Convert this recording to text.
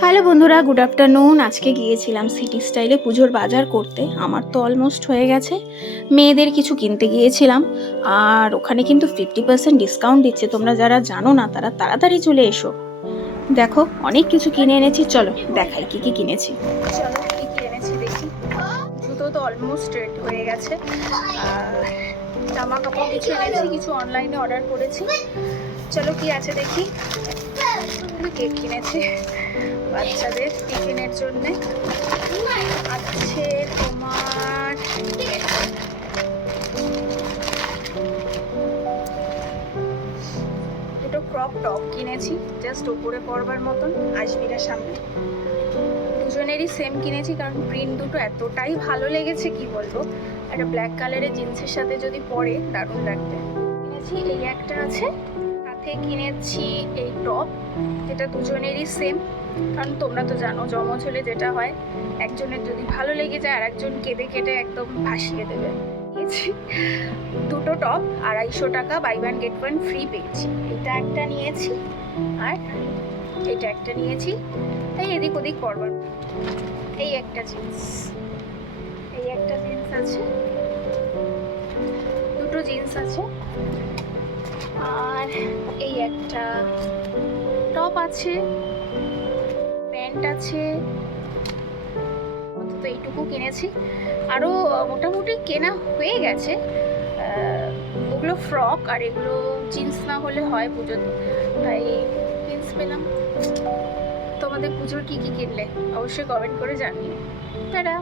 Hello বন্ধুরা, good afternoon. আজকে গিয়েছিলাম সিটি স্টাইলে পুজোর বাজার করতে। আমার তো অলমোস্ট হয়ে গেছে। মেয়েদের কিছু কিনতে গিয়েছিলাম, আর ওখানে কিন্তু 50% ডিসকাউন্ট দিচ্ছে। তোমরা যারা জানো না তারা তাড়াতাড়ি চলে এসো। দেখো, অনেক কিছু কিনে এনেছি। চলো দেখাই কি কি কিনেছি। চলো কি কি এনেছি দেখি। জুতো তো অলমোস্ট রেড হয়ে গেছে, আর জামা কাপড় কিছু এনেছি, কিছু অনলাইনে অর্ডার করেছি। চলো কি আছে দেখি। কেক কিনেছি বাচ্চাদের টিফিনের জন্যে। আছে তোমার দুটো ক্রপ টপ কিনেছি, জাস্ট ওপরে পরবার মতন, আজমিরার সামনে। দুজনেরই সেম কিনেছি, কারণ প্রিন্ট দুটো এতটাই ভালো লেগেছে কি বলবো। একটা ব্ল্যাক কালারের জিন্সের সাথে যদি পরে দারুণ লাগবে। কিনেছি এই একটা আছে, সাথে কিনেছি এই টপ, এটা দুজনেরই সেম। কারণ তোমরা তো জানো জমজ হলে যেটা হয়, একজনের যদি ভালো লেগে যায় আর একজন কেঁদে কেটে একদম ভাসিয়ে দেবে। নিয়েছি দুটো টপ, 250 টাকা, buy one get one free পেয়েছি। এটা একটা নিয়েছি আর এটা একটা নিয়েছি, তাই এদিক ওদিক করবার। এই একটা জিন্স, এই একটা জিন্স আছে, দুটো জিন্স আছে, আর এই একটা টপ আছে, প্যান্ট আছে। অন্তত এইটুকু কিনেছি, আরও মোটামুটি কেনা হয়ে গেছে। ওগুলো ফ্রক আর এগুলো জিন্স না হলে হয় পুজোতে, তাই জিন্স পেলাম। তোমাদের পুজোর কি কি কিনলে অবশ্যই কমেন্ট করে জানিও। টাটা।